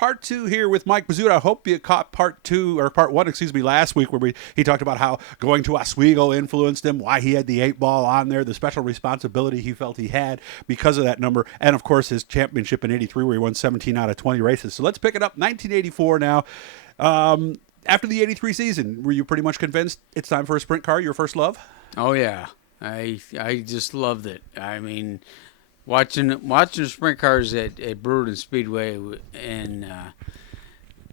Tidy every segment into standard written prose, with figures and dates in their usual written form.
part two here with Mike Bozzuto. I hope you caught part one, last week, where he talked about how going to Oswego influenced him, why he had the 8-ball on there, the special responsibility he felt he had because of that number, and of course his championship in '83 where he won 17 out of 20 races. So let's pick it up, 1984 now. After the '83 season, were you pretty much convinced it's time for a sprint car, your first love? Oh yeah, I just loved it. I mean, watching sprint cars at Brewerton Speedway, and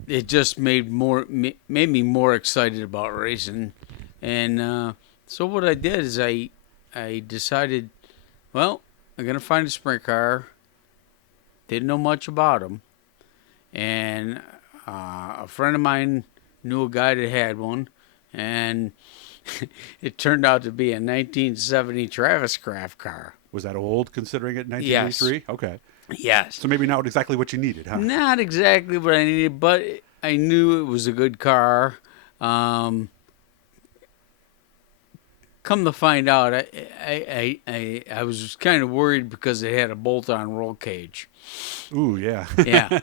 it just made me more excited about racing. And so what I did is I decided, well, I'm gonna find a sprint car. Didn't know much about them, and a friend of mine knew a guy that had one, and it turned out to be a 1970 Travis Craft car. Was that old, considering it 1983? Yes. Okay. Yes. So maybe not exactly what you needed, huh? Not exactly what I needed, but I knew it was a good car. Come to find out, I was kind of worried because it had a bolt-on roll cage. Ooh, yeah. Yeah.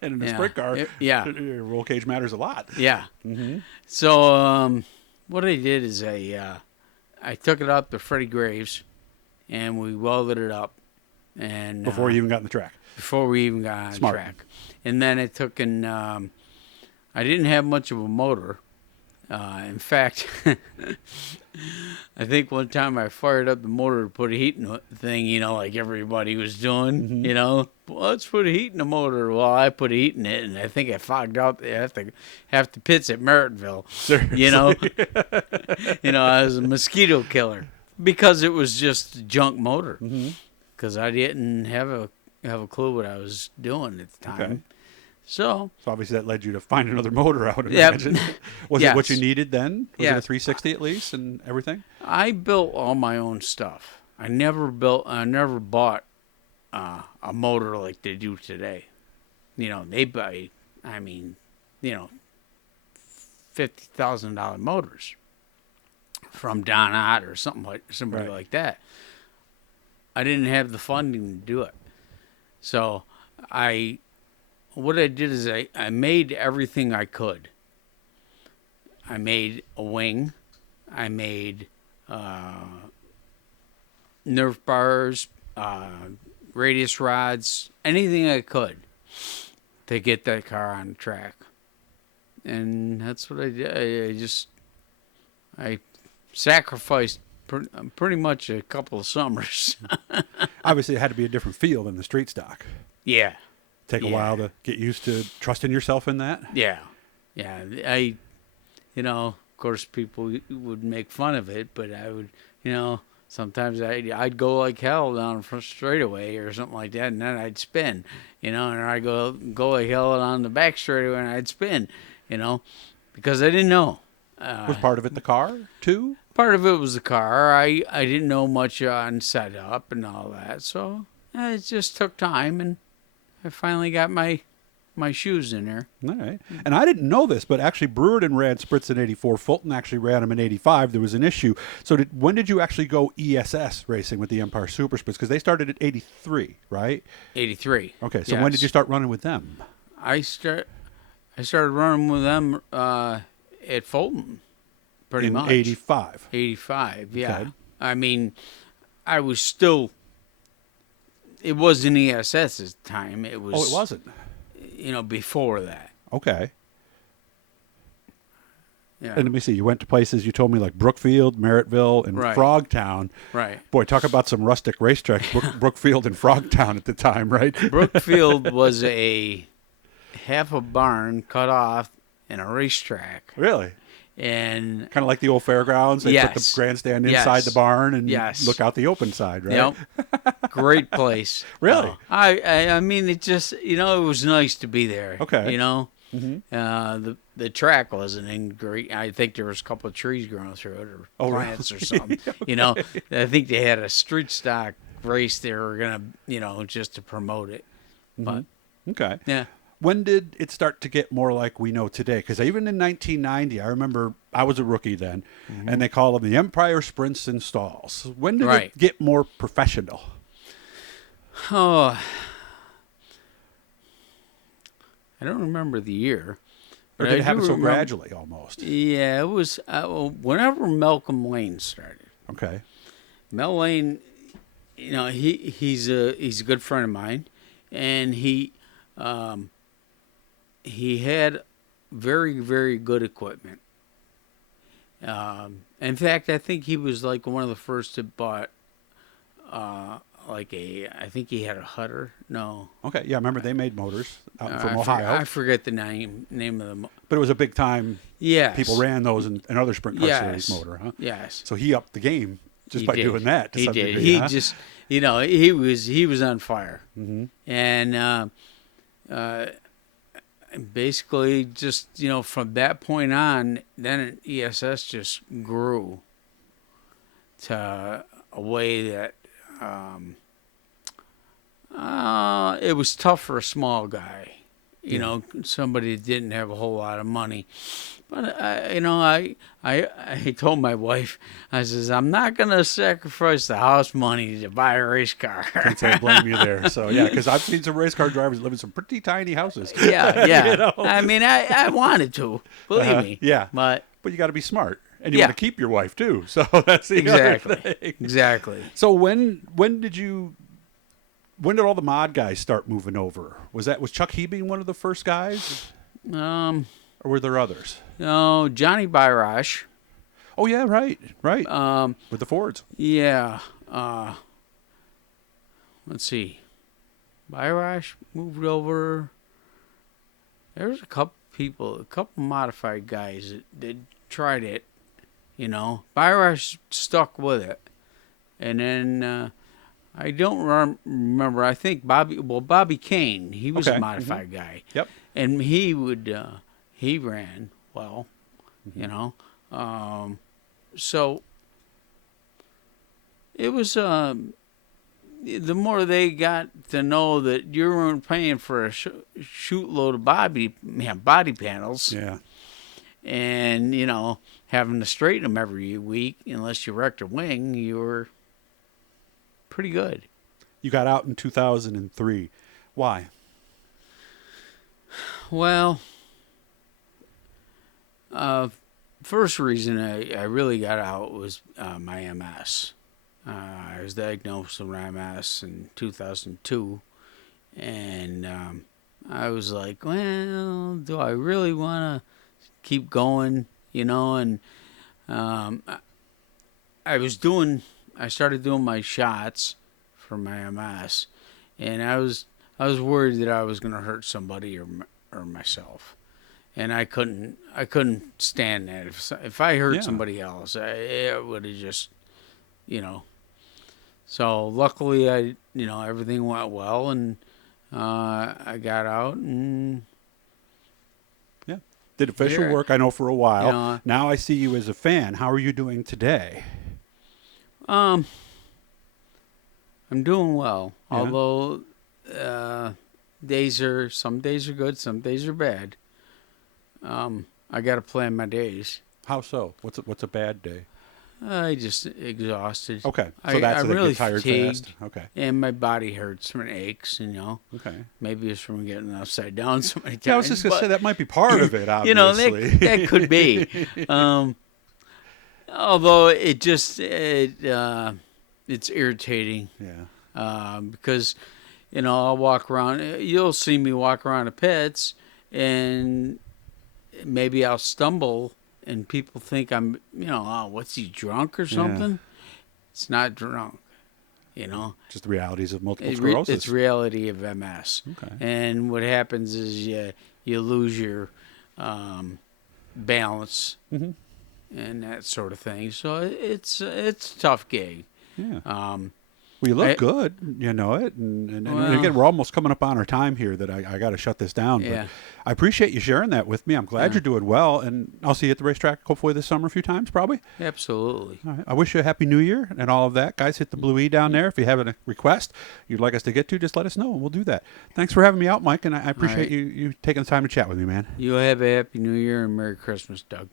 And in a sprint car, yeah, roll cage matters a lot. Yeah. Mm-hmm. So what I did is I took it up to Freddie Graves, and we welded it up. And before you even got on the track. Before we even got on the track. And then I took and I didn't have much of a motor. In fact, I think one time I fired up the motor to put a heat in the thing, like everybody was doing, well, let's put a heat in the motor. Well, I put a heat in it, and I think I fogged out half the pits at Merrittville. I was a mosquito killer because it was just a junk motor. Because I didn't have a clue what I was doing at the time. Okay. So obviously that led you to find another motor out. Yeah. Was it what you needed then? Was Yeah. it a 360 at least and everything? I built all my own stuff. I never bought a motor like they do today. They buy, $50,000 motors from Don Ott or somebody like that. I didn't have the funding to do it. So what I did is I made everything I could. I made a wing. I made nerf bars, radius rods, anything I could to get that car on the track. And that's what I did. I sacrificed pretty much a couple of summers. Obviously, it had to be a different feel than the street stock. Yeah. Take a while to get used to trusting yourself in that. Yeah. Yeah. Of course, people would make fun of it, but I would, sometimes I'd go like hell down the straightaway or something like that, and then I'd spin, and I'd go like hell on the back straightaway, and I'd spin, because I didn't know. Was part of it the car, too? Part of it was the car. I didn't know much on setup and all that, so it just took time, and I finally got my shoes in there. All right. And I didn't know this, but actually Brewerton ran sprints in '84. Fulton actually ran them in '85. There was an issue. So when did you actually go ESS racing with the Empire Super Sprints? Because they started at '83, right? '83. Okay. So when did you start running with them? I started running with them at Fulton, pretty much. In '85. '85, yeah. Okay. I mean, I was still. It wasn't ESS at the time. It was. Oh, it wasn't. Before that. Okay. Yeah. And let me see. You went to places, you told me, like Brookfield, Merrittville, and Frogtown. Right. Boy, talk about some rustic racetracks. Brookfield and Frogtown at the time, right? Brookfield was a half a barn cut off and a racetrack. Really? And kind of like the old fairgrounds. They put the grandstand inside the barn and look out the open side, right? Yep. Great place. Really? I mean, it just, it was nice to be there. Okay. Mm-hmm. The track wasn't in great. I think there was a couple of trees growing through it or plants or something. Okay. I think they had a street stock race they were going to, just to promote it. Mm-hmm. But okay. Yeah. When did it start to get more like we know today? Because even in 1990, I remember I was a rookie then, and they call them the Empire Sprints and Stalls. When did it get more professional? Oh, I don't remember the year. Or But did I it happen do so remember- gradually almost? Yeah, it was whenever Malcolm Lane started. Okay. Mel Lane, he's a good friend of mine, and he had very, very good equipment. In fact, I think he was like one of the first to bought I think he had a Hutter. No. Okay. Yeah, I remember they made motors out from I Ohio. I forget the name of the. But it was a big time. Yes. People ran those in other sprint car Yes. series motor, huh? Yes. So he upped the game just He by did. doing that. To He some did. Degree, He huh? just, he was on fire, and basically just from that point on, then ESS just grew to a way that it was tough for a small guy. Somebody that didn't have a whole lot of money. But I told my wife, I says, I'm not gonna sacrifice the house money to buy a race car. Can't say I blame you there. So yeah, because I've seen some race car drivers live in some pretty tiny houses. Yeah. I mean, I wanted to, believe me. Yeah. But you got to be smart, and you Yeah. want to keep your wife too. So that's the exactly, other thing. exactly. So when did all the mod guys start moving over? Was Chuck Hebing one of the first guys, or were there others? No, Johnny Byrash. Oh yeah, right. With the Fords. Yeah. Let's see. Byrash moved over. There was a couple modified guys that tried it. Byrash stuck with it, and then I don't remember. I think Bobby Kane. He was Okay. a modified guy. Yep. And he ran well, so it was the more they got to know that you weren't paying for a shoot load of body panels, Yeah. and having to straighten them every week unless you wrecked a wing, you were pretty good. You got out in 2003. Why? Well, first reason I really got out was my MS. I was diagnosed with MS in 2002, and I was like, well, do I really want to keep going? And I started doing my shots for my MS, and I was worried that I was going to hurt somebody or myself, and I couldn't stand that. If I hurt somebody else, it would have just, So luckily, everything went well, and I got out and Did official work, I know, for a while. Now I see you as a fan. How are you doing today? I'm doing well, Yeah. although some days are good, some days are bad. I got to plan my days. How so? What's a bad day? I just exhausted. Okay, so I that's really get tired fatigued, fast. Okay. and my body hurts and aches. Okay. Maybe it's from getting upside down so many times. Yeah, I was just gonna say that might be part of it. You know, Obviously, that could be. Although it's irritating. Yeah. Because, I'll walk around. You'll see me walk around the pits, and maybe I'll stumble, and people think I'm, oh, what's he, drunk or something? It's not drunk, Just the realities of multiple sclerosis. It's reality of MS. Okay. And what happens is you lose your balance and that sort of thing. So it's a tough gig. Yeah. Well, you look good, you know it, and again, we're almost coming up on our time here that I got to shut this down. Yeah. But I appreciate you sharing that with me. I'm glad you're doing well, and I'll see you at the racetrack hopefully this summer a few times, probably. Absolutely. All right. I wish you a happy New Year and all of that. Guys, hit the Blue E down there. If you have a request you'd like us to get to, just let us know, and we'll do that. Thanks for having me out, Mike, and I appreciate you taking the time to chat with me, man. You have a happy New Year and Merry Christmas, Doug.